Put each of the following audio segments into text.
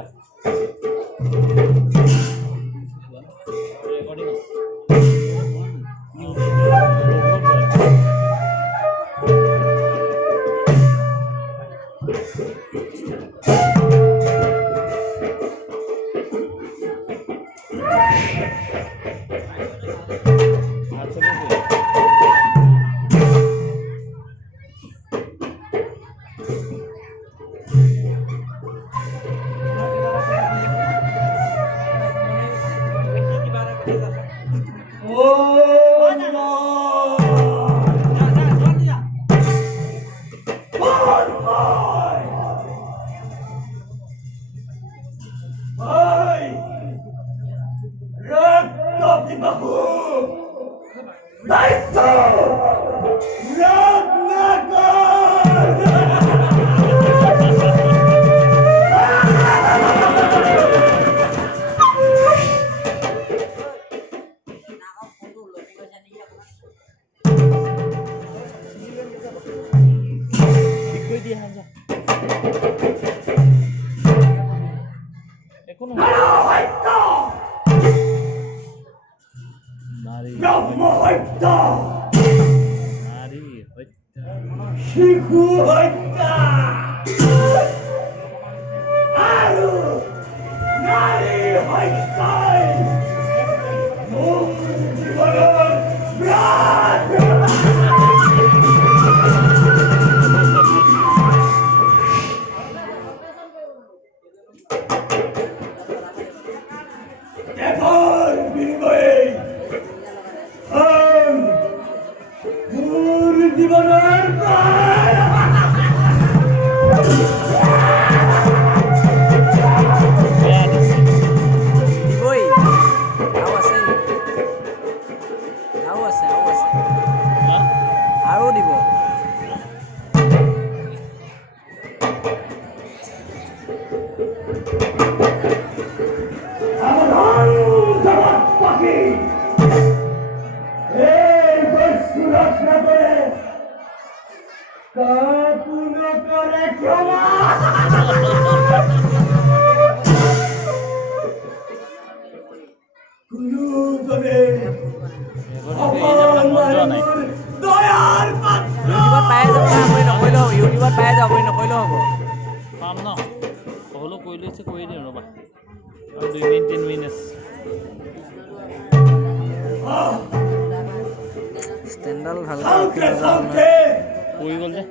কৰিবা ৰেকৰ্ডিং শিশু হত্যা আৰু নাৰী হত্যাই মোৰ জীৱনৰ ব্ৰাত দেশৰ বিনিময়ে মোৰ জীৱনৰ প্ৰাণ আৰু দিব ইউটিউবত পাই যাব নকৰিলেও হ'ব পাম ন হ'লেও কৰি লৈছে কৰি দিওঁ ৰ'বা আৰু 2 মিনিট 3 মিনিট ষ্টেণ্ডাল ভালকৈ পৰি গ'ল যে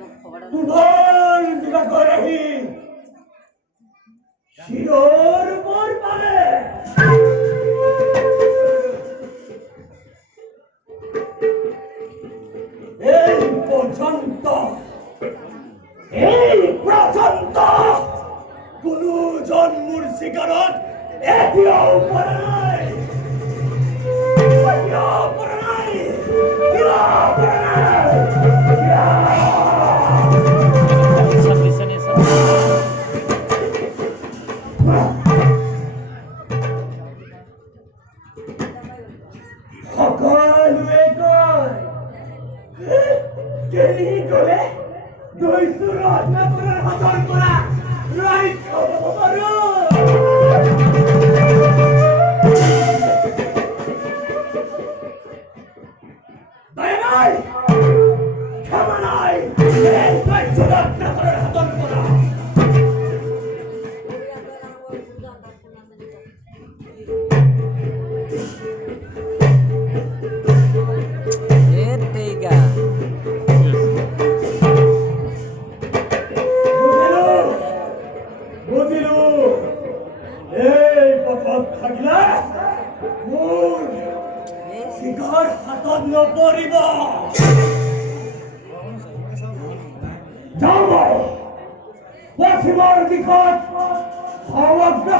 এই পৰ্যন্ত কোনো জন্মৰ চিকাৰত এতিয়াও পৰা নাই সকলোৱে কয় কেনি গ'লে দৈসুৰত নপৰাৰ হাতৰ পৰা ৰাইজ হ'ব পাৰোঁ দয়া নাই ক্ষমা নাই এই দৈসুৰত নপৰাৰ হাতৰ পৰা নপৰিব পশ্চিমৰ দিশত সমগ্ৰ